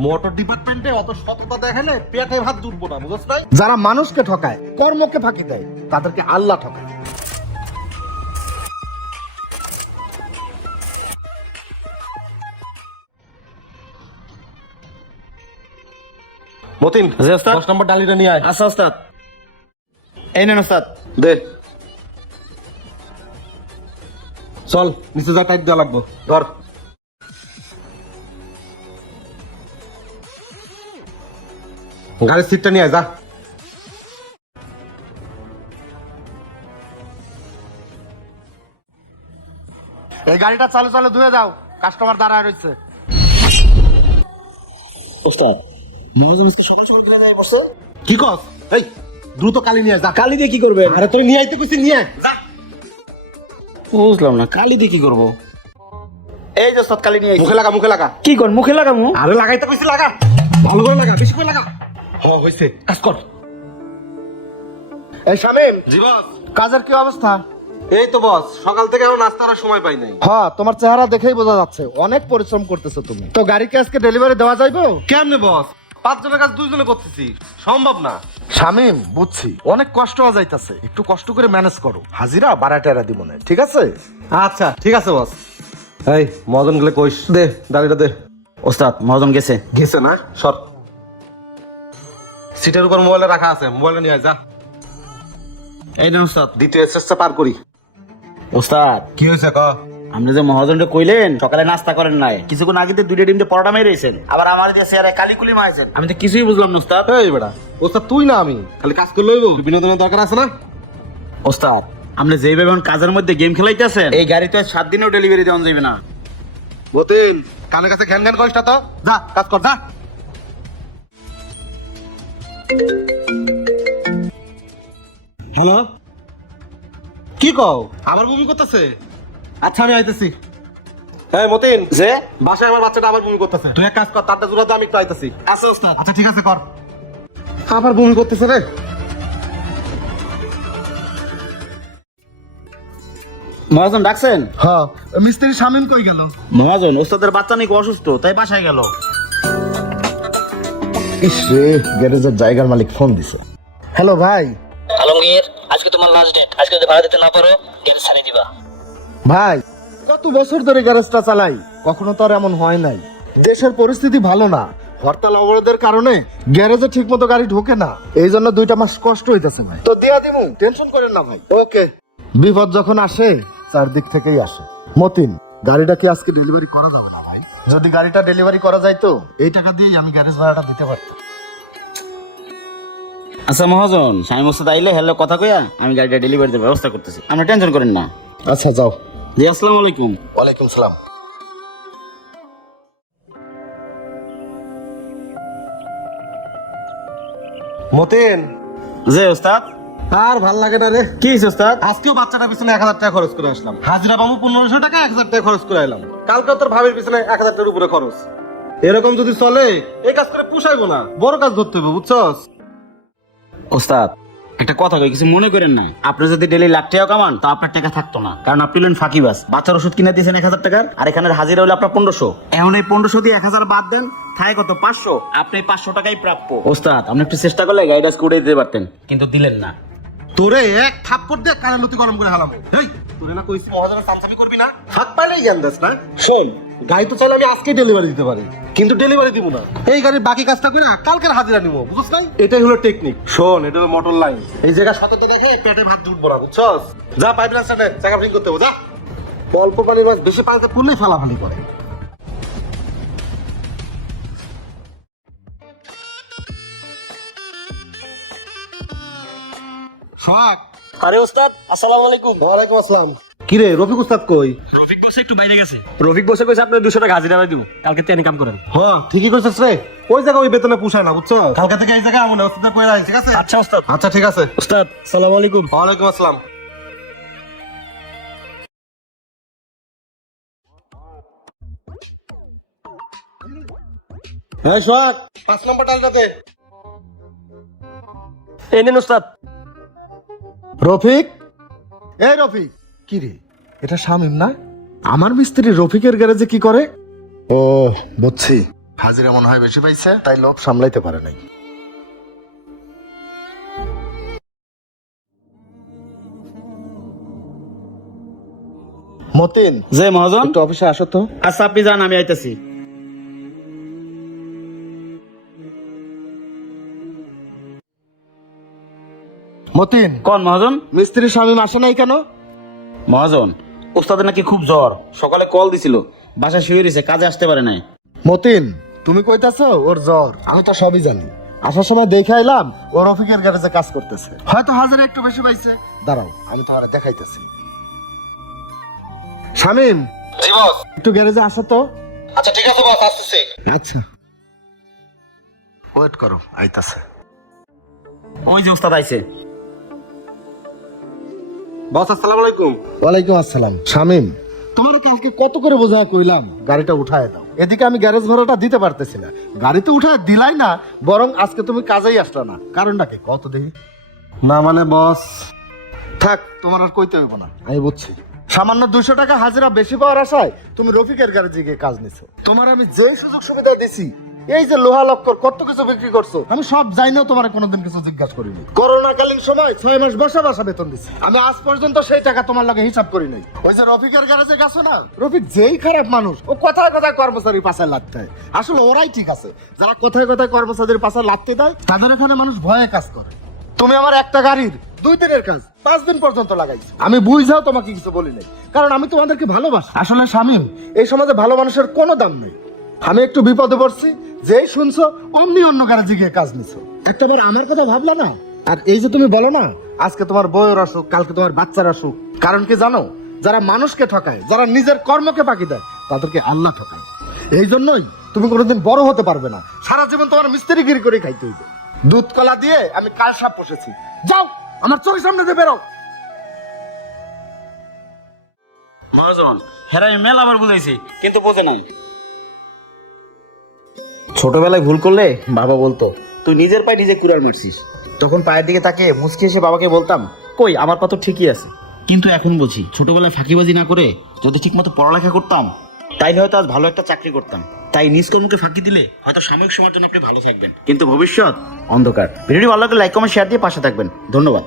Motor ডিপার্টমেন্টে অত সততা দেখালে পেটে ভাত জুটবো না বুঝছ নাই যারা মানুষকে ঠকায় কর্মকে ফাঁকি দেয় তাদেরকে আল্লাহ ঠকায়। মতিন জি, ওস্তাদ। দশ নম্বর ডালিটা নিয়ে আয়। আচ্ছা ওস্তাদ। এই নেন ওস্তাদ। দে। চল নিচে যা টাইট দেওয়া লাগবো। ধর। গাড়ির সিটটা নিয়ে আয় যা। এই গাড়িটা চালু চালু ধুয়ে দাও কাস্টমার দাঁড়ায় রয়েছে। ওস্তাদ মহাজন আজকে সকাল সকাল প্ল্যান কি কস? এই দ্রুত কালি নিয়ে যা। কালি দিয়ে কি করবেন আরে তুই নিয়ে আইতে কইছি নিয়ে যা। বুঝলাম না কালি দিয়ে কি করব? এই যে ওস্তাদ কালি নিয়ে মুখে লাগা মুখে লাগা। কি কর মুখে লাগামু? আরে লাগাইতে কইছি লাগা। ভালো করে লাগা বেশি করে লাগা। হ হইছে কাজ কর। এই শামিম জি বস। কাজের কি অবস্থা? এই তো বস। সকাল থেকে এখনও নাস্তা করার সময় পাই নাই। হ্যাঁ তোমার চেহারা দেখেই বোঝা যাচ্ছে। অনেক পরিশ্রম করতেছো তুমি। তো গাড়িকে আজকে ডেলিভারি দেওয়া যাইবো? কেমনে বস? পাঁচজনের কাজ দুইজনে করতেছি। সম্ভব না। শামিম বুঝছি। অনেক কষ্ট হওয়া যাইতাছে। একটু কষ্ট করে ম্যানেজ করো। হাজিরা বাড়াটেরা দিব না। ঠিক আছে? আচ্ছা ঠিক আছে বস। এই মদন গেলে কইস। দে দাড়িটা দে। ওস্তাদ মহাজন গেছে। গেছে না? সর। সিটের উপর মোবাইলে রাখা আছে মোবাইলটা নিয়ে আয়, যা। এই নেন ওস্তাদ দ্বিতীয় এসএসটা পার করি। ওস্তাদ কি হয়েছে ক? আপনি যে মহাজনকে কইলেন সকালে নাস্তা করেন নাই। কিছুক্ষণ আগে তো দুইটা ডিমটা পরোটা মেরেছেন আবার আমার দিয়ে চেয়ারে কালি কুলি মারছেন। আমি তো কিছুই বুঝলাম না ওস্তাদ। এই বেটা ওস্তাদ তুই না আমি। খালি কাজ করলে হইব বিনোদনের দরকার আছে না? ওস্তাদ আপনি যেভাবে এখন কাজের মধ্যে গেম খেলাইতেছেন এই গাড়িতে আর সাত দিনেও ডেলিভারি দেওয়া যাবে না। মতিন কানের কাছে ঘ্যান ঘ্যান করিস না তো। যা কাজ কর যা। হ্যালো? কি কও? আবার বমি করতেছে? আচ্ছা আমি আইতেছি। হ্যাঁ মতিন। যে? বাসায় আমার বাচ্চাটা আবার বমি করতেছে। তুই এক কাজ কর তারটা জোড়া আমি একটু আইতেছি। আচ্ছা ওস্তাদ। আচ্ছা ঠিক আছে কর। আবার বমি করতেছে রে। মহাজন ডাকছেন? হ্যাঁ মিস্ত্রি শামিম কই গেল? মহাজন ওস্তাদের বাচ্চা নাকি অসুস্থ তাই বাসায় গেল। ইস রে গ্যারেজের জায়গার মালিক ফোন দিছে। হ্যালো ভাই। আলমগীর আজকে তোমার লাস্ট ডেট আজকে যদি ভাড়া দিতে না পারো গাড়ি ছাড়িয়ে দিবা। ভাই কত বছর ধরে গ্যারেজটা চালাই? কখনো তো আর এমন হয় নাই। দেশের পরিস্থিতি ভালো না। হরতাল অবরোধের কারণে গ্যারেজে ঠিক মতো গাড়ি ঢোকে না। এই জন্য দুইটা মাস কষ্ট হইতেছে ভাই। তো দিয়া দিমু টেনশন করেন না ভাই। ওকে। বিপদ যখন আসে চারদিক থেকেই আসে। মতিন গাড়িটা কি আজকে ডেলিভারি করা ভাই যদি গাড়িটা ডেলিভারি করা যায় তো এই টাকা দিয়েই আমি গ্যারেজ ভাড়াটা দিতে পারতাম। আচ্ছা মহাজন স্বামী ওস্তাদ আইলে হ্যালো কথা কইয়া আমি গাড়িটা ডেলিভারি দেওয়ার ব্যবস্থা করতেছি। আপনি টেনশন করেন না। আচ্ছা যাও। জি আসসালামু আলাইকুম। ওয়ালাইকুম সালাম। মতিন? জি ওস্তাদ? আর ভালো লাগে না রে। কি ওস্তাদ? আজকেও বাচ্চাটার পিছনে এক হাজার টাকা খরচ করে আসলাম। হাজিরা পাবো পনেরোশো টাকা এক হাজার টাকা খরচ করে এলাম কালকে তোর ভাবির পিছনে এক হাজার টাকার উপরে খরচ। এরকম যদি চলে এই কাজ করে পুষাইবো না। বড় কাজ ধরতে হবে বুঝছস? ওস্তাদ একটা কথা কই কিছু মনে করেন না। আপনি যদি ডেলি লাখ টাকা কামান তা আপনার টাকা থাকতো না। কারণ আপনি হলেন ফাঁকিবাস বাচ্চার ওষুধ কিনে দিয়েছেন এক হাজার টাকার আর এখানের হাজিরা হলো আপনার পনেরোশো। এখন এই পনেরোশো দিয়ে এক হাজার বাদ দেন থাকে কত? পাঁচশো। আপনি পাঁচশো টাকাই প্রাপ্য। ওস্তাদ আপনি একটু চেষ্টা করলে গাইডাস করে দিতে পারতেন। কিন্তু দিলেন না। তোরে এক থাপ্পড় দিয়ে কানের লতি গরম করে হালাম। এই তোরে না কইছি মহাজনের চাপচাপি করবি না? ফাঁক পাইলেই জ্ঞান দেস না? শোন। গাড়ি তো চাইলে আমি আজকে ডেলিভারি দিতে পারি কিন্তু ডেলিভারি দিব না। এই গাড়ির বাকি কাজটা করে না কালকের হাজিরা নিবো বুঝছ নাই? এটাই হলো টেকনিক শোন এটা হলো মোটর লাইন এই জায়গা সততে দেখে পেটে ভাত জুটবো না বুঝছস যা পাইপ লাইন জায়গা ফিটিং করতে হবে যা। অল্প পানির মাছ বেশি পানিতে পড়লেই ফালাফালি করে? ফাক আরে ওস্তাদ আসসালামু আলাইকুম। ওয়ালাইকুম আসসালাম। কিরে রফিক উস্তাদ কই? রফিক বসে একটু বাইরে গেছে। রফিক বসে কইছে আপনি দুশো টাকা হাজিরা দিব। কালকে তেন কাম করেন। হ্যাঁ ঠিকই করছিস রে। ওই জায়গা ওই বেতনে পুষায় না বুঝছ? কালকে থেকে এই জায়গা এমন ওস্তাদ কই রাখি ঠিক আছে? আচ্ছা ওস্তাদ। আচ্ছা ঠিক আছে। ওস্তাদ সালাম আলাইকুম। ওয়ালাইকুম আসসালাম। হ্যাঁ সোহাগ পাঁচ নম্বর ডালটাতে এই নেন ওস্তাদ। রফিক? এই রফিক। কি রে? এটা শামিম না? আমার মিস্ত্রি রফিকের গ্যারেজে কি করে? ও বুঝছি। হাজিরা মনে হয় বেশি পাইছে তাই লোভ সামলাইতে পারে নাই। মতিন যে মহাজন? একটু অফিসে আসো তো। আচ্ছা আপনি যান আমি আইতেছি। মতিন। কোন মহাজন? মিস্ত্রি স্বামী আসে নাই কেন? মহাজন ওস্তাদের নাকি খুব জ্বর। সকালে কল দিছিল বাসা শুয়ে রয়েছে কাজে আসতে পারে নাই। মতিন তুমি কইতাছো ওর জ্বর? আমি তো সবই জানি। আসার সময় দেখে এলাম ও রফিকের গ্যারেজে কাজ করতেছে। হয়তো হাজারে একটু বেশি পাইছে। দাঁড়াও আমি তোমার দেখাইতেছি। শামিম জি বস। একটু গ্যারেজে আসো তো। আচ্ছা ঠিক আছে বস আসতেছি। আচ্ছা। ওয়েট করো আইতাছে। ওই যে ওস্তাদ আইছে। বস আসসালামু আলাইকুম। ওয়ালাইকুম আসসালাম। শামিম তোমার কালকে কত করে বোঝায় কইলাম? গাড়িটা উঠায় দাও। এদিকে আমি গ্যারেজ ভাড়াটা দিতে পারতেছি না। গাড়িতে উঠায় দিলাই না বরং আজকে তুমি কাজেই আসলো না। কারণটা কি? কত দেখি। না মানে বস। থাক তোমার আর কইতে হইব না। আমি বুঝছি। সামান্য দুশো টাকা হাজিরা বেশি পাওয়ার আশায় তুমি রফিকের গ্যারেজে গিয়ে কাজ নিছো। তোমার আমি যে সুযোগ সুবিধা দিছি এই যে লোহা লক্কর, কত কিছু বিক্রি করছ? আমি সব জানিও তোমার কোনোদিন কিছু জিজ্ঞাসা করিনি। করোনাকালীন সময় ছয় মাস বসা বসা বেতন দিছি। আমি আজ পর্যন্ত সেই টাকা তোমার লাগে হিসাব করি নাই। ওই যে রফিকের গ্যারেজে গেছো না? রফিক যেই খারাপ মানুষ, ও কথায় কথায় কর্মচারী পাশে লাগতে হয়। আসলে ওরাই ঠিক আছে। যারা কথায় কথায় কর্মচারীর পাশে লাগতে দেয়, তাদের এখানে মানুষ ভয়ে কাজ করে। তুমি আমার একটা গাড়ির দুই দিনের কাজ, পাঁচ দিন পর্যন্ত লাগাইছি। আমি বুঝাও তোমাকে কিছু বলি নাই, কারণ আমি তোমাদেরকে ভালোবাসি। আসলে স্বামীম এই সমাজে ভালো মানুষের কোনো দাম নেই। আমি একটু বিপদে পড়ছি যেই শুনছো, অমনি অন্য গ্যারেজে গিয়ে কাজ নিছো। একটাবার আমার কথা ভাবলা না? আর এই যে তুমি বলো না, আজকে তোমার বউয়ের অসুখ, কালকে তোমার বাচ্চার অসুখ। কারণ কি জানো, যারা মানুষকে ঠকায়, যারা নিজের কর্মকে বাকি দেয়, তাদেরকে আল্লাহ ঠকায়। এই জন্যই তুমি কোনোদিন বড় হতে পারবে না। সারা জীবন তোমার মিস্ত্রিগিরি করে খাইতে হইবে। দুধ কলা দিয়ে আমি কাল সাপ বসেছি যাও, আমার চোখের সামনে দিয়ে বেরো। মহাজন হেরা আমি মেলা আবার বুঝাইছি, কিন্তু বোঝে নাই। ছোটবেলায় ভুল করলে বাবা বলতো, তুই নিজের পায়ে নিজে কুড়াল মারছিস। তখন পায়ের দিকে তাকে মুচকি এসে বাবাকে বলতাম, কই, আমার পা তো ঠিকই আছে। কিন্তু এখন বুঝি, ছোটবেলায় ফাঁকিবাজি না করে যদি ঠিকমতো পড়ালেখা করতাম তাই হয়তো আজ ভালো একটা চাকরি করতাম। তাই নিজ কর্মকে ফাঁকি দিলে হয়তো সাময়িক সময়ের জন্য আপনি ভালো থাকবেন। কিন্তু ভবিষ্যৎ অন্ধকার। ভিডিওটি ভালো লাগলে লাইক কমেন্ট শেয়ার দিয়ে পাশে থাকবেন। ধন্যবাদ।